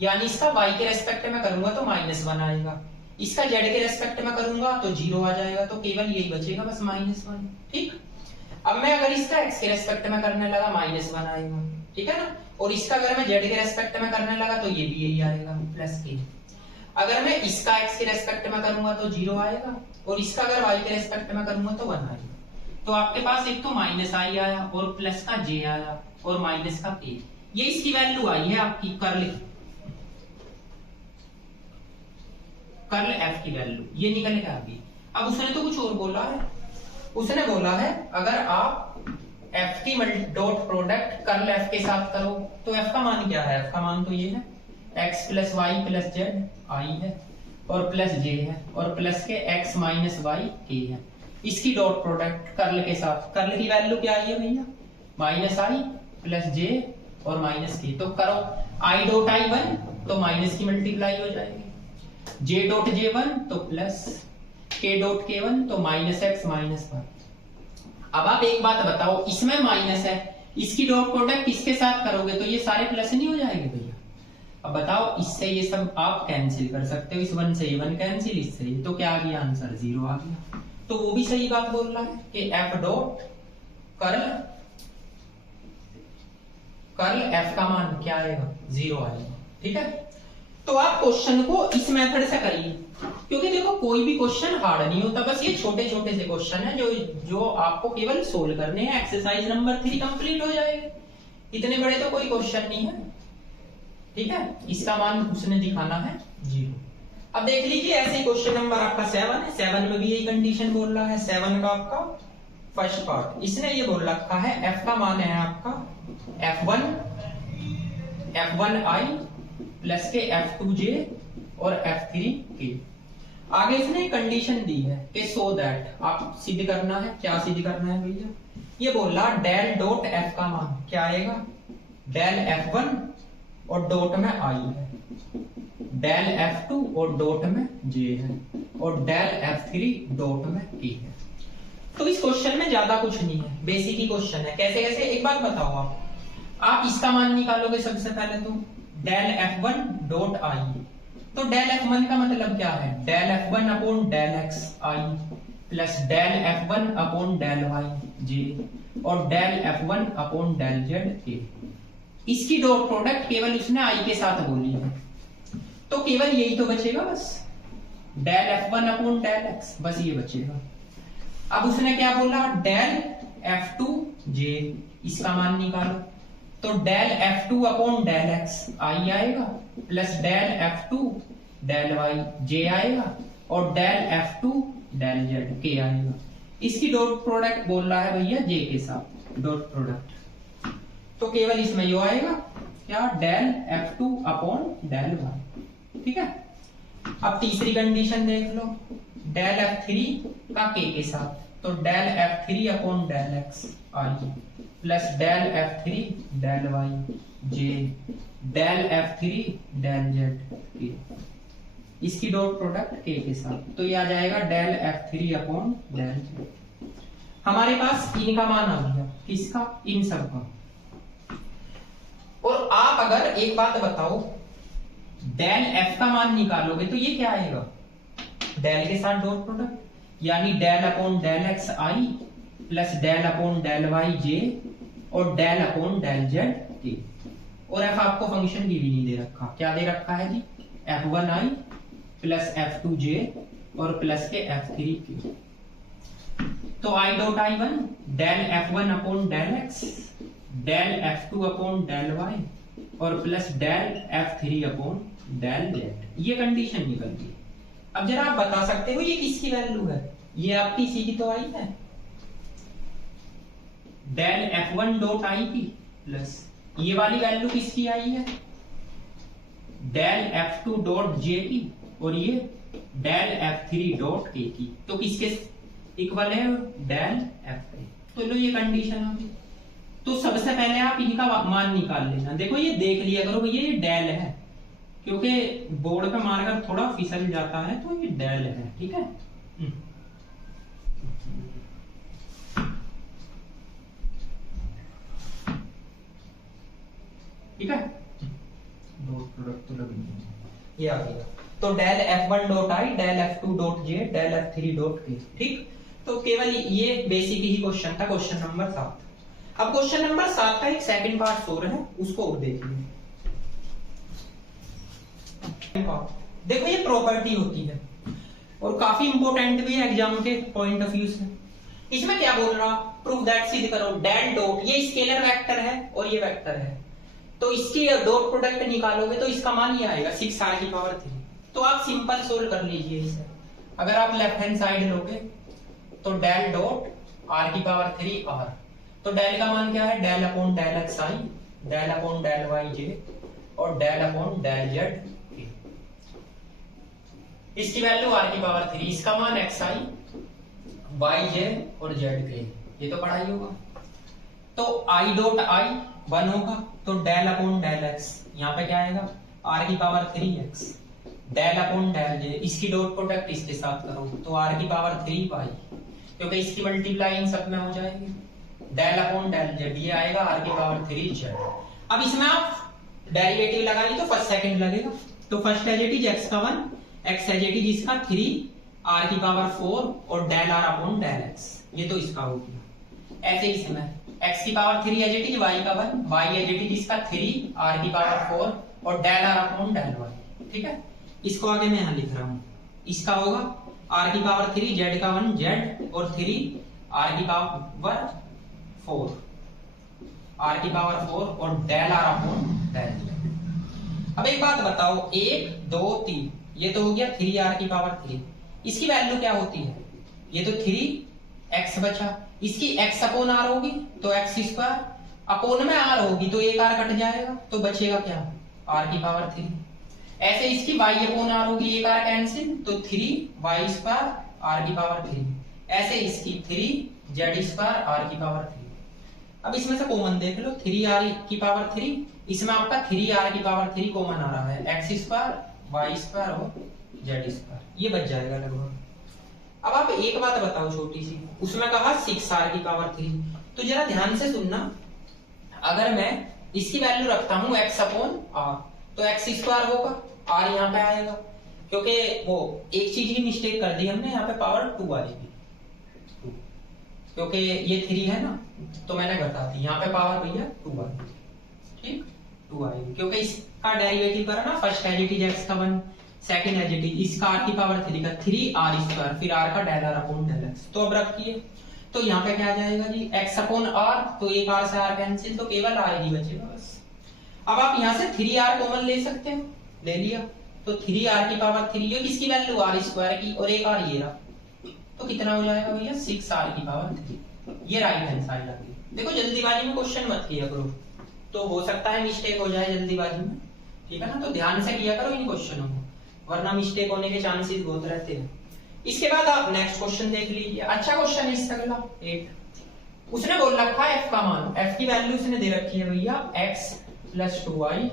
यानी इसका y के रेस्पेक्ट में करूंगा तो -1 आएगा, इसका z के रेस्पेक्ट में करूंगा तो 0 आ जाएगा, तो केवल यही बचेगा बस -1। ठीक, अब मैं अगर इसका x के रेस्पेक्ट में करने लगा -1 आएगा। ठीक है ना, और इसका अगर मैं z के रेस्पेक्ट में करने लगा तो ये भी यही आएगा प्लस k। अगर मैं इसका x के रेस्पेक्ट में करूंगा तो 0 आएगा और इसका अगर y के रेस्पेक्ट में करूंगा तो 1 आएगा। तो आपके पास एक तो -i आया और प्लस का j आया और माइनस का k, ये इसकी वैल्यू आई है आपकी कर्ल f की वैल्यू, ये निकल के आ गई। अब उसने तो कुछ और बोला है, उसने बोला है अगर आप f की डॉट प्रोडक्ट कर्ल f के साथ करो तो f का मान क्या है, f का मान तो ये है x plus y plus z i है और प्लस j है और प्लस के x माइनस वाई k है। इसकी डॉट प्रोडक्ट कर्ल के साथ, कर्ल की वैल्यू क्या आई है भैया -i प्लस j और माइनस k। तो करो i डॉट i1 तो माइनस की मल्टीप्लाई हो जाएगी, j डॉट j1 तो प्लस, k डॉट k1 तो -x -1। अब आप एक बात बताओ, इसमें माइनस है, इसकी डॉट प्रोडक्ट किसके साथ करोगे तो ये सारे प्लस नहीं हो जाएंगे भैया। अब बताओ, इससे ये सब आप कैंसिल कर सकते हो, इस 1 से ये 1 कैंसिल, इससे ये, तो क्या आ गया आंसर 0 आ गया। तो वो भी सही बात बोल रहा है कि f डॉट कर्ल f का मान क्या आएगा 0 आएगा। ठीक है, तो आप क्वेश्चन को इस मेथड से करिए, क्योंकि देखो कोई भी क्वेश्चन हार्ड नहीं होता, बस ये छोटे छोटे से क्वेश्चन है जो आपको केवल सोल्व करने हैं, एक्सरसाइज नंबर 3 कंप्लीट हो जाएगा, इतने बड़े तो कोई क्वेश्चन नहीं है। ठीक है, इसका मान उसने दिखाना है 0। अब देख लीजिए ऐसे ही क्वेश्चन नंबर आपका 7 है, 7 में भी यही कंडीशन बोल रहा है। 7 का आपका फर्स्ट पार्ट, इसने ये बोल रखा है f का मान है आपका f1 F1i प्लस के F2j और F3k। आगे इसने कंडीशन दी है कि सो दैट, आप सिद्ध करना है। क्या सिद्ध करना है भैया? ये बोला डेल डॉट f का मान क्या आएगा, डेल f1 और डॉट में i है, डेल f2 और डॉट में j है, और डेल f3 डॉट में k है। तो इस क्वेश्चन में ज्यादा कुछ नहीं है, बेसिक ही क्वेश्चन है। कैसे कैसे, एक बात बताओ, आप इसका मान निकालोगे सबसे पहले तो डेल f1 डॉट i। तो डेल f1 का मतलब क्या है, del f1 upon del x i plus del f1 upon del y j और del f1 upon del z k। इसकी डॉट प्रोडक्ट केवल उसने i के साथ बोली है, तो केवल यही तो बचेगा बस, del f1 upon del x, बस ये बचेगा। अब उसने क्या बोला, डेल f2j, इसका मान निकालो। तो del f2 upon del x i आएगा plus del f2 del y j आएगा और del f2 del z k आएगा। इसकी डॉट प्रोडक्ट बोल रहा है भैया j के साथ डॉट प्रोडक्ट, तो केवल इसमें यो आएगा क्या, del f2 upon del y। ठीक है। अब तीसरी कंडीशन देख लो, डेल f3 का k के साथ, तो del f3 upon del x i plus del f3 del y j del f3 del z k। इसकी डॉट प्रोडक्ट k के साथ, तो ये आ जाएगा del f3 upon del z। हमारे पास इनका मान आ गया, किसका, इन सब का। और आप अगर एक बात बताओ, डेल f का मान निकालोगे तो ये क्या आएगा, डेल के साथ डॉट प्रोडक्ट, यानी del upon del x i plus del upon del y j और del upon del z k। और f आपको फंक्शन की भी नहीं दे रखा, क्या दे रखा है जी, f1i प्लस f2j और प्लस के f3k। तो i dot i1 del f1 upon del x del f2 upon del y और plus del f3 upon del z, ये कंडीशन निकल गई। अब जरा आप बता सकते हो ये किसकी वैल्यू है, ये आपकी सी की तो आई है, डेल f1 डॉट i की, प्लस ये वाली वैल्यू किसकी आई है, डेल f2 डॉट j की, और ये डेल f3 डॉट k की। तो किसके इक्वल है, डेल f3। तो लो ये कंडीशन आ गई। तो सबसे पहले आप इनका मान निकाल लेना। देखो ये देख लिया करो भैया, ये डेल है, क्योंकि बोर्ड पे मारकर थोड़ा फिसल जाता है, तो ये डेल है। ठीक है। ठीक है, डॉट प्रोडक्ट तो लगी है, ये आ गया। तो del f1 dot i del f2 dot j del f3 dot k। ठीक, तो केवल ये बेसिक ही क्वेश्चन था, क्वेश्चन नंबर 7। अब क्वेश्चन नंबर 7 का एक सेकंड पार्ट और है, उसको और देखिए। देखो ये प्रॉपर्टी होती है और काफी इंपॉर्टेंट भी है एग्जाम के पॉइंट ऑफ व्यू से। इसमें क्या बोल रहा, प्रूव दैट, सिद्ध करो, डेल डॉट, ये स्केलर वेक्टर है और ये वेक्टर है, तो इसकी डॉट प्रोडक्ट निकालोगे तो इसका मान ये आएगा 6r⁴। तो आप सिंपल सोल्व कर लीजिए इसे। अगर आप लेफ्ट हैंड साइड लोगे तो डेल डॉट r⁴ r, तो डेल का मान क्या है, del upon del x i del upon del y j और del upon del z k। इसकी वैल्यू r⁴, इसका मान xi y j और z k, ये तो पढ़ाई होगा। तो i डॉट i 1 होगा, तो डेल अपॉन डेल x, यहाँ पे क्या आएगा, r⁴x del upon del j, इसकी डॉट प्रोडक्ट इसके साथ करो तो r⁴y, क्योंकि इसकी मल्टीप्लाई इन सब में हो जाएगी, डेल अपॉन डेल z, ये आएगा r⁴z। अब इसमें आप डेरिवेटिव लगाएंगे तो फर्स्ट सेकंड लगेगा, तो first as it is x का 1, x एज इट इज इसका 3, r⁴ और del r upon del x, ये तो इसका हो गया। ऐसे इसमें x⁴ as it is y का 1, y एज इट इज इसका 3, r⁴ और del r upon del y। ठीक है, इसको आगे मैं यहाँ लिख रहा हूँ, इसका होगा r⁴ z का 1 z और 3 r⁴ और del r upon del z। अब एक बात बताओ, 1 2 3, ये तो हो गया 3r⁴। इसकी वैल्यू क्या होती है, ये तो 3x बचा, इसकी x अपॉन r होगी तो x² अपोन में आर होगी तो एक आर कट जाएगा तो बचेगा क्या, आर की पावर 3। ऐसे इसकी y अपोन आर होगी, एक आर कैंसिल तो 3y स्क्वायर आर की पावर 3। ऐसे इसकी 3z स्क्वायर आर की पावर 3। अब इसमें से कॉमन देख लो, 3r की पावर 3, इसमें आपका 3r की पावर 3 कॉमन आ रहा है, x स्क्वायर y स्क्वायर और z स्क्वायर, ये बच जाएगा लगभग। अब आप एक बात बताओ छोटी सी, उसमें कहा 6r की पावर 3, तो जरा ध्यान से सुनना, अगर मैं इसकी वैल्यू रखता हूं x अपोन r तो x स्क्वायर होगा, r यहाँ पे आएगा, क्योंकि वो एक चीज ही मिस्टेक कर दी हमने, यहाँ पे पावर 2 आएगी, क्योंकि ये 3 है ना तो मैंने घटा दी, यहाँ पे पावर भैया 2 आएगी, ठीक 2 आएगी, क्योंकि इसका डेरिवेटिव करा ना, फर्स्ट एडिटिव x का 1, सेकंड एडिटिव इसका r की पावर 3 का 3r स्क्वायर, फिर r का del r upon del x। तो अब रखिए, तो यहाँ पे क्या आ जाएगा जी, x अपोन r, तो एक r से r कैंसिल तो केवल r ही बचेगा बस। अब आप यहाँ से 3r कॉमन ले सकते हो, ले लिया तो 3r की पावर 3, ये किसकी वैल्यू r स्क्वायर की, और एक r ये रहा, तो कितना हो जाएगा भैया 6r की पावर 3। ये राइट हैंड साइड आ गई। देखो जल्दीबाजी में क्वेश्चन मत किया करो, तो हो सकता है मिस्टेक हो जाए जल्दीबाजी में, ठीक है ना, तो ध्यान से किया करो इन क्वेश्चनों को, वरना मिस्टेक होने के चांसेस बहुत रहते हैं। इसके बाद आप नेक्स्ट क्वेश्चन देख लीजिए, अच्छा क्वेश्चन है इसका अगला 8। उसने बोल रखा है f का मान, f की वैल्यू उसने दे रखी है भैया x + 2y,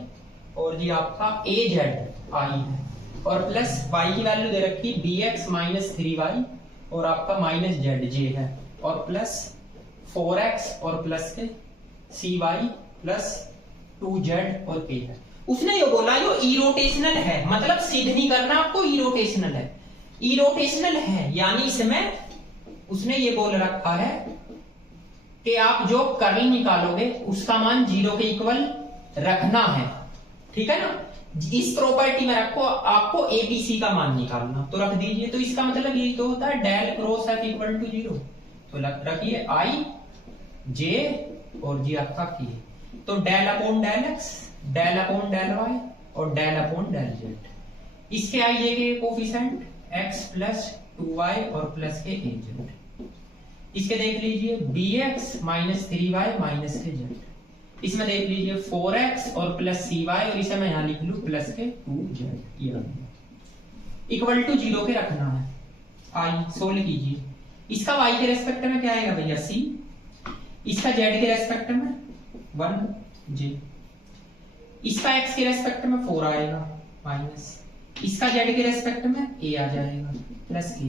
और जी आपका az i है, और प्लस y की वैल्यू दे रखी bx - 3y, और आपका -zj है, और प्लस 4x और प्लस के cy प्लस 2z और k है। उसने ये बोला यो इरोटेशनल है, मतलब सिद्ध नहीं करना आपको, इरोटेशनल है, इरोटेशनल है यानी इसमें उसने ये बोल रखा है कि आप जो कर्ल निकालोगे उसका मान 0 के इक्वल रखना है, ठीक है ना, इस प्रॉपर्टी में रखो, आपको एबीसी का मान निकालना, तो रख दीजिए। तो इसका मतलब यही तो होता है डेल क्रॉस f = 0, तो रखिए i j और जी आपका k, तो del upon del x, del upon del y और डेल अपोन डेल z। इसके आई जे के कोफिशिएंट x + 2y और प्लस के az। इसके देख लीजिए bx - 3y - के z। इसमें देख लीजिए 4x और प्लस cy, और इसे मैं यहां लिख लूं प्लस के 2z, ये इक्वल टू 0 के रखना है। आई सोल्व कीजिए, इसका y के रेस्पेक्ट में क्या आएगा भैया c, इसका z के रेस्पेक्ट में 1j, इसका x के रेस्पेक्ट में 4 आएगा माइनस, इसका z के रेस्पेक्ट में a आ जाएगा प्लस k,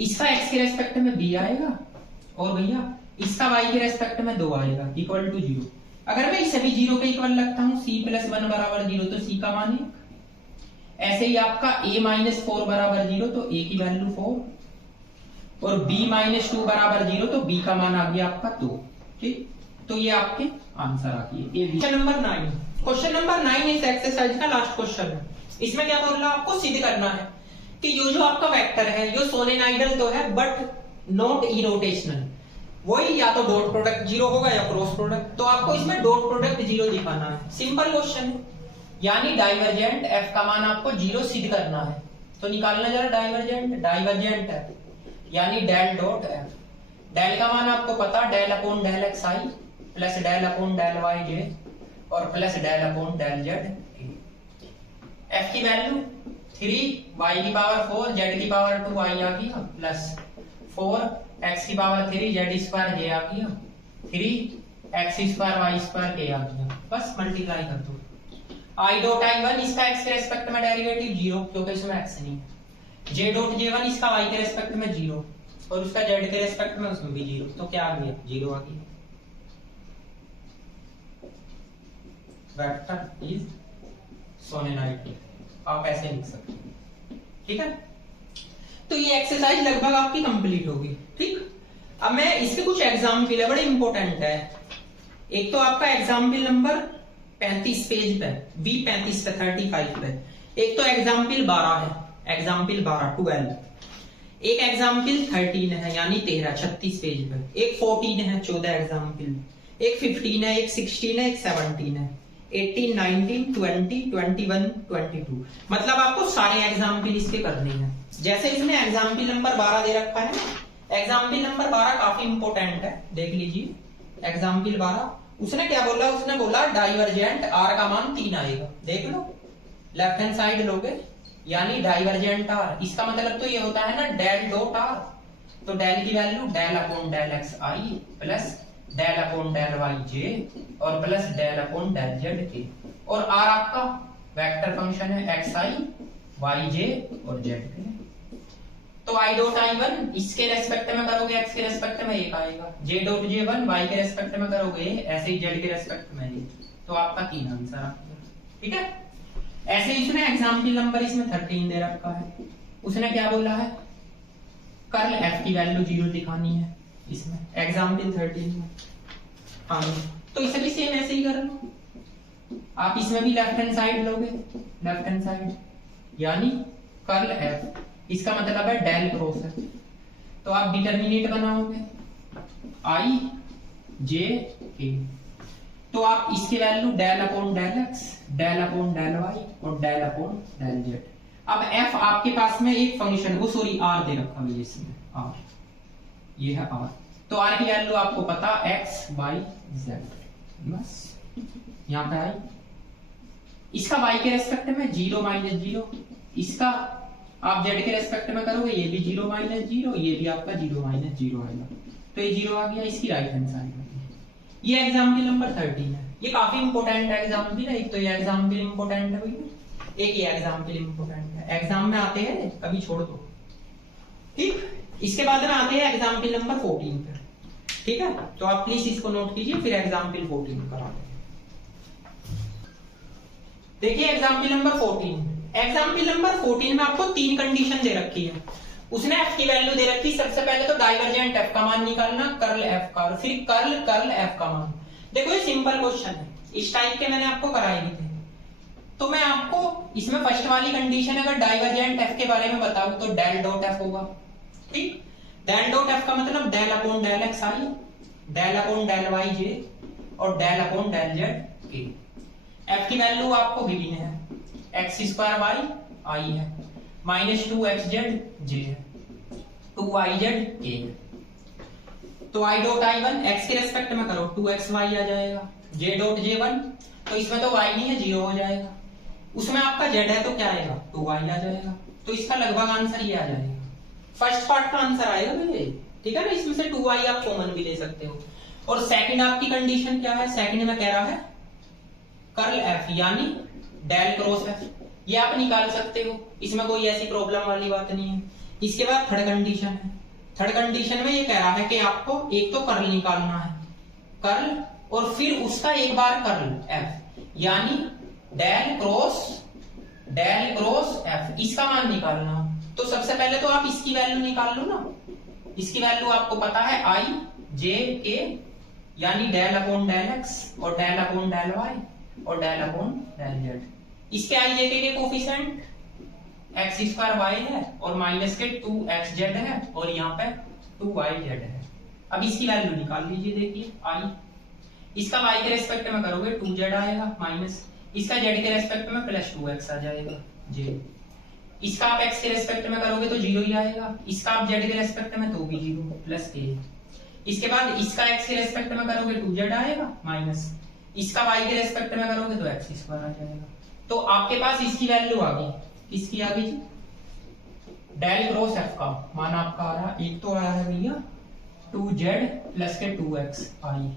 इसका x के रेस्पेक्ट में b आएगा, और भैया इसका y के रेस्पेक्ट में 2 आएगा इक्वल टू 0। अगर मैं इसे भी 0 के इक्वल लगता हूं, c + 1 = 0, तो c का मान 1। ऐसे ही आपका a - 4 = 0, तो a की वैल्यू 4, और b - 2 = 0, तो b का मान आ गया आपका 2, ठीक। तो ये आपके आंसर आ गए। क्वेश्चन नंबर 9, क्वेश्चन नंबर 9 इस एक्सरसाइज का लास्ट क्वेश्चन है। इसमें क्या बोल रहा है, आपको सिद्ध करना है कि यो जो आपका वेक्टर है यो सोलेनॉइडल तो है बट नॉट इरोटेशनल, वही या तो डॉट प्रोडक्ट 0 होगा या क्रॉस प्रोडक्ट, तो आपको इसमें डॉट प्रोडक्ट 0 दिखाना है। सिंपल क्वेश्चन है, यानी डाइवर्जेंट f का मान आपको 0 सिद्ध करना है, तो निकालना जरा डाइवर्जेंट, डाइवर्जेंट है यानी डेल डॉट f, डेल का मान आपको पता del upon del xi plus del upon del yj और plus del upon del z। f की वैल्यू 3 y की पावर 4 z की पावर 2 i आ गया, प्लस 4 x की पावर 3 z स्क्वायर j आ गया, 3 x square y square k आ गया, बस मल्टीप्लाई कर दो। i डॉट i1 इसका x के रेस्पेक्ट में डेरिवेटिव 0 क्योंकि इसमें x नहीं है, j डॉट j1 इसका y के रेस्पेक्ट में 0 और उसका z के रेस्पेक्ट में उसमें भी 0, तो क्या आ गया 0 आ गया। वेक्टर इज सोलेनॉइड, आप ऐसे लिख सकते हैं, ठीक है। तो ये एक्सरसाइज लगभग आपकी कंप्लीट होगी, ठीक। अब मैं इसके कुछ एग्जाम्पल है, बड़े इंपॉर्टेंट है। एक तो आपका एग्जाम्पल नंबर 35 पेज पे, B35 पे 35 पे, एक तो एग्जाम्पल 12 है, एग्जाम्पल 12 एक एग्जाम्पल 13 है यानी 13 36 पेज पे, एक 14 है 14 एग्जाम्पल, एक 15 है, एक 16 है, एक 17 है, 18 19 20 21 22, मतलब आपको सारे एग्जाम्पल इसके करने हैं। जैसे इसमें एग्जाम्पल नंबर 12 दे रखा है, एग्जाम्पल नंबर 12 काफी इंपॉर्टेंट है, देख लीजिए एग्जाम्पल 12, उसने क्या बोला, उसने बोला डाइवर्जेंट आर का मान 3 आएगा। देख लो, लेफ्ट हैंड साइड लोगे यानी डाइवर्जेंट आर, इसका मतलब तो ये होता है ना डेल डॉट आर, तो डेल की value del upon del x i plus del upon del y j और plus del upon del z k, और आर आपका वेक्टर फंक्शन है एक्स आई वाई जे और जेड के। तो i dot i one इसके respect में करोगे x के रेस्पेक्ट में 1 आएगा, j dot j one y के रेस्पेक्ट में करोगे ऐसे ही जेड के रेस्पेक्ट में ये, तो आपका 3 आंसर आ गया। ठीक है, ऐसे ही उसने एग्जाम्पल नंबर इसमें 13 दे रखा है। उसने क्या बोला है, कर्ल एफ की वैल्यू 0 दिखानी है इसमें एग्जाम्पल 13 में। हाँ, तो इसे भी सेम ऐसे ही कर लो आप, इसमें भी लेफ्ट हैंड साइड लोगे, लेफ्ट हैंड साइड यानी कर्ल एफ, इसका मतलब है डेल क्रॉस है, तो आप डिटर्मिनेट बनाओगे आई जे के, तो आप इसकी वैल्यू del upon del x del upon del y और डेल अपॉन डेल जेड। अब एफ आपके पास में एक फंक्शन, वो सॉरी आर दे रखा है इसमें, आर, ये है आर, तो आर की वैल्यू आपको पता एक्स वाई जेड, बस यहां पे आई, इसका वाई के रेस्पेक्ट में 0 माइनस 0, इसका आप जेड के रेस्पेक्ट में करोगे ये भी 0 माइनस 0, ये भी आपका 0 माइनस 0 आएगा, तो ये 0 आ गया, इसकी राइट हैंड साइड आ गई। ये एग्जाम्पल नंबर 13 है, ये काफी इंपॉर्टेंट एग्जाम्पल है, एक तो ये एग्जाम्पल इंपॉर्टेंट है भैया, एक ये एग्जाम्पल इंपॉर्टेंट है, एग्जाम में आते हैं कभी छोड़ दो। ठीक, इसके बाद में आते हैं एग्जाम्पल नंबर 14 पे। ठीक है, तो आप प्लीज इसको नोट कीजिए, फिर एग्जाम्पल 14 कराते हैं। देखिए एग्जाम्पल नंबर 14, एग्जाम्पल नंबर 14 में आपको 3 कंडीशन दे रखी है। उसने एफ की वैल्यू दे रखी, सबसे पहले तो डाइवर्जेंट एफ का मान निकालना, कर्ल एफ का, और फिर कर्ल कर्ल एफ का मान। देखो ये सिंपल क्वेश्चन है, इस टाइप के मैंने आपको कराए भी थे, तो मैं आपको इसमें फर्स्ट वाली कंडीशन अगर डाइवर्जेंट एफ के बारे में बताऊं तो डेल डॉट एफ होगा। ठीक, डेल डॉट एफ का मतलब del upon del x i del upon del y j और डेल अपॉन डेल जेड के। एफ की वैल्यू आपको गिवन है, एक्स स्क्वायर वाई आई है, माइनस 2 एक्स जेड जे है, 2 वाई जेड के है। तो i dot i one x के रेस्पेक्ट में करो 2 एक्स वाई आ जाएगा, जे डॉट जे वन तो इसमें तो वाई नहीं है 0 हो जाएगा, उसमें आपका जेड है तो क्या आएगा 2 वाई आ जाएगा, तो इसका लगभग आंसर ये आ जाएगा, फर्स्ट पार्ट का आंसर आएगा भैया। ठीक है ना, इसमें से 2 वाई आप कॉमन भी ले सकते हो। और सेकंड आपकी कंडीशन क्या है, सेकंड में कह रहा है कर्ल एफ यानी डेल क्रॉस एफ, ये आप निकाल सकते हो, इसमें कोई ऐसी प्रॉब्लम वाली बात नहीं है। इसके बाद थर्ड कंडीशन है, थर्ड कंडीशन में ये कह रहा है कि आपको एक तो कर्ल निकालना है, कर्ल और फिर उसका एक बार कर्ल एफ यानी डेल क्रॉस एफ, इसका मान निकालना। तो सबसे पहले तो आप इसकी वैल्यू निकाल लो ना, इसकी वैल्यू आपको पता है आई जे के यानी डेल अपॉन डेल एक्स और डेल अपॉन डेल वाई और डेल अपॉन डेल जेड। इसके आई जे के कोफिशिएंट एक्स स्क्वायर वाई है और माइनस के 2 एक्स जेड है और यहाँ पे 2 वाई जेड है। अब इसकी वैल्यू निकाल लीजिए, देखिए आई, इसका y के रेस्पेक्ट में करोगे 2z आएगा माइनस, इसका z के रेस्पेक्ट में प्लस 2x आ जाएगा j, इसका आप x के रेस्पेक्ट में करोगे तो 0 ही आएगा, इसका आप z के रेस्पेक्ट में तो भी 0 प्लस k, इसके बाद इसका x के रेस्पेक्ट में करोगे 2z आएगा माइनस, इसका y के रेस्पेक्ट में करोगे तो x स्क्वायर आ जाएगा। तो आपके पास इसकी वैल्यू आ गई, इसकी आ गई डेल क्रॉस एफ का मान आपका आ रहा, एक तो आया है भैया 2z प्लस के 2x आई,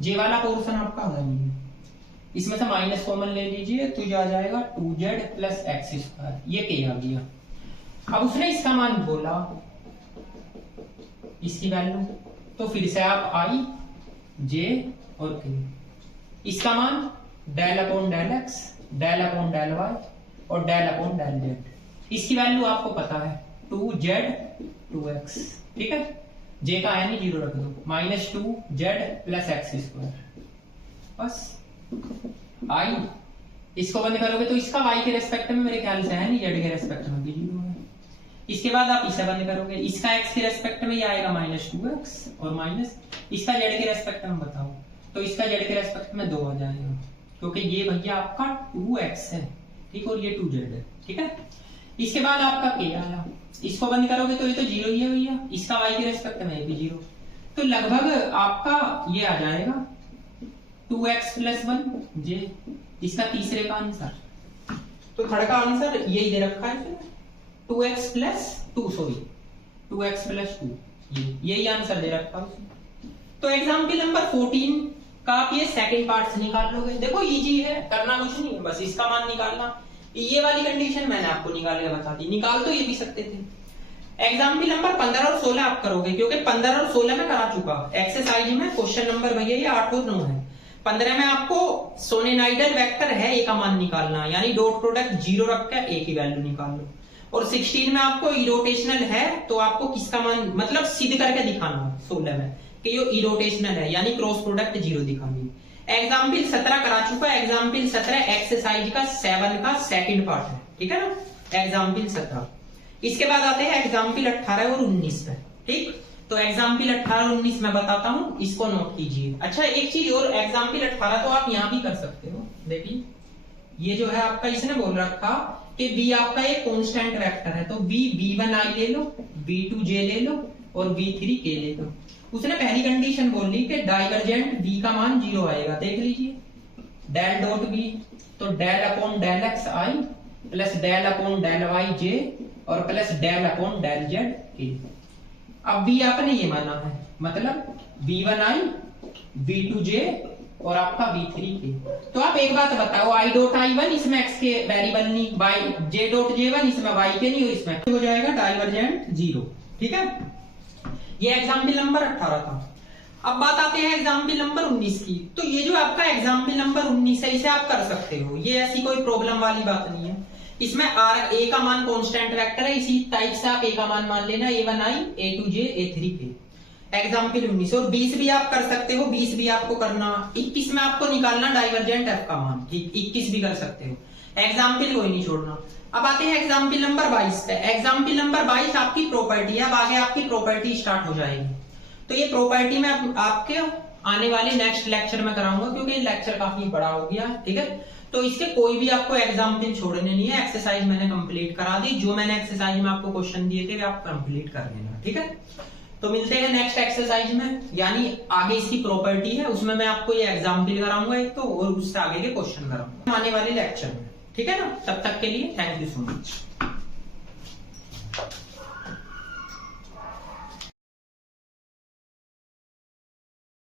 जे वाला पोर्शन आपका होगा नहीं, इसमें से माइनस कॉमन ले लीजिए तो ये आ जाएगा 2z प्लस एक्स स्क्वायर, ये के आ गया। अब उसने इसका मान बोला, इसकी वैल्यू, तो फिर से आप आई जे और के, इसका मान del upon del x del upon del y और डेल अपॉन डेल जेड, इसकी वैल्यू आपको पता है 2z 2x। ठीक है, जे का है नहीं 0 रख दो, minus 2z plus x square, बस आई, इसको बंद करोगे तो इसका y के रेस्पेक्ट में मेरे ख्याल से है नहीं, z के रेस्पेक्ट में भी 0 है। इसके बाद आप इसे बंद करोगे, इसका x के रेस्पेक्ट में ये आएगा माइनस 2x और माइनस इसका z के रेस्पेक्ट में बताओ, तो इसका z के रेस्पेक्ट में 2 आ जाएगा, क्योंकि ये भैया आपका 2x है, ठीक, और ये 2z है। ठीक है, इसके बाद आपका k आया, इसको बंद करोगे तो ये तो 0 ही है भैया, इसका y के रेस्पेक्ट में भी 0, तो लगभग आपका ये आ जाएगा 2x + 1 जे, इसका तीसरे का आंसर। तो थर्ड का आंसर यही दे रखा है 2x + 2 2x + 2, यही आंसर दे रखा है। तो एग्जाम्पल नंबर 14 का आप ये सेकंड पार्ट से निकाल लोगे। देखो इजी है, करना कुछ नहीं है, बस इसका मान निकालना। ये वाली कंडीशन मैंने आपको निकाल के बता दी, निकाल तो ये भी सकते थे। एग्जाम्पल नंबर 15 और 16 आप करोगे, क्योंकि 15 और 16 में करा चुका एक्सरसाइज में। क्वेश्चन नंबर भैया ये 8 और 9 है। 15 में आपको सोलेनॉइडल वेक्टर है ए का मान निकालना, यानी डॉट प्रोडक्ट 0 रख के ए की वैल्यू निकाल लो। और 16 में आपको इरोटेशनल है, तो आपको किसका मान मतलब सिद्ध करके दिखाना 16 में कि ये इरोटेशनल है, यानी क्रॉस प्रोडक्ट 0 दिखानी। एग्जाम्पल 17 करा चुका। एग्जाम्पल 17 एक्सरसाइज का 7 का सेकंड पार्ट है, ठीक है ना, एग्जाम्पल 17। इसके बाद आते हैं एग्जाम्पल 18 और 19 पे, ठीक। तो एग्जाम्पल 18 और 19 मैं बताता हूं, इसको नोट कीजिए। अच्छा एक चीज और, एग्जाम्पल 18 तो आप यहां भी कर सकते हो। देखिए ये जो है आपका, इसने बोल रखा कि b आपका एक कांस्टेंट वेक्टर है, तो b1i ले लो, b2j ले लो और b3k ले लो। उसने पहली कंडीशन बोल ली कि डाइवर्जेंट b का मान 0 आएगा। देख लीजिए डेल डॉट b, तो del upon del x i plus del upon del y j और plus del upon del z k। अब b आपने ये माना है, मतलब b1i b2j और आपका b3k। तो आप एक बात बताओ, i डॉट i1 इसमें x के वेरिएबल नहीं, y j डॉट j1 इसमें y के नहीं, और इसमें हो जाएगा डाइवर्जेंट 0, ठीक है। ये एग्जाम्पल नंबर 18 था। अब बात आते हैं एग्जाम्पल नंबर 19 की। तो ये जो आपका एग्जाम्पल नंबर 19 है, इसे आप कर सकते हो, ये ऐसी कोई प्रॉब्लम वाली बात नहीं है। इसमें ए का मान कांस्टेंट वेक्टर है, इसी टाइप से आप ए का मान मान लेना, a1i a2j a3k। एग्जाम्पल 19 और 20 भी आप कर सकते हो, 20 भी आपको करना। 21 में आपको निकालना डाइवर्जेंट f का मान, 21 भी कर सकते हो, एग्जाम्पल कोई नहीं छोड़ना। अब आते हैं एग्जाम्पल नंबर 22 पे। एग्जाम्पल नंबर 22 आपकी प्रॉपर्टी है, अब आगे आपकी प्रॉपर्टी स्टार्ट हो जाएगी। तो ये प्रॉपर्टी में आपके आने वाले नेक्स्ट लेक्चर में कराऊंगा, क्योंकि ये लेक्चर काफी बड़ा हो गया, ठीक है। तो इसके कोई भी आपको एग्जाम्पल छोड़ने नहीं है, एक्सरसाइज मैंने कंप्लीट करा दी। जो मैंने एक्सरसाइज में आपको क्वेश्चन दिए थे वे आप कंप्लीट कर लेना, ठीक है। तो मिलते हैं नेक्स्ट एक्सरसाइज में, यानी आगे इसकी प्रॉपर्टी है, उसमें मैं आपको ये एग्जाम्पल कराऊंगा एक तो, और उससे आगे के क्वेश्चन कराऊंगा आने वाले लेक्चर में, ठीक है ना। तब तक के लिए थैंक यू सो मच।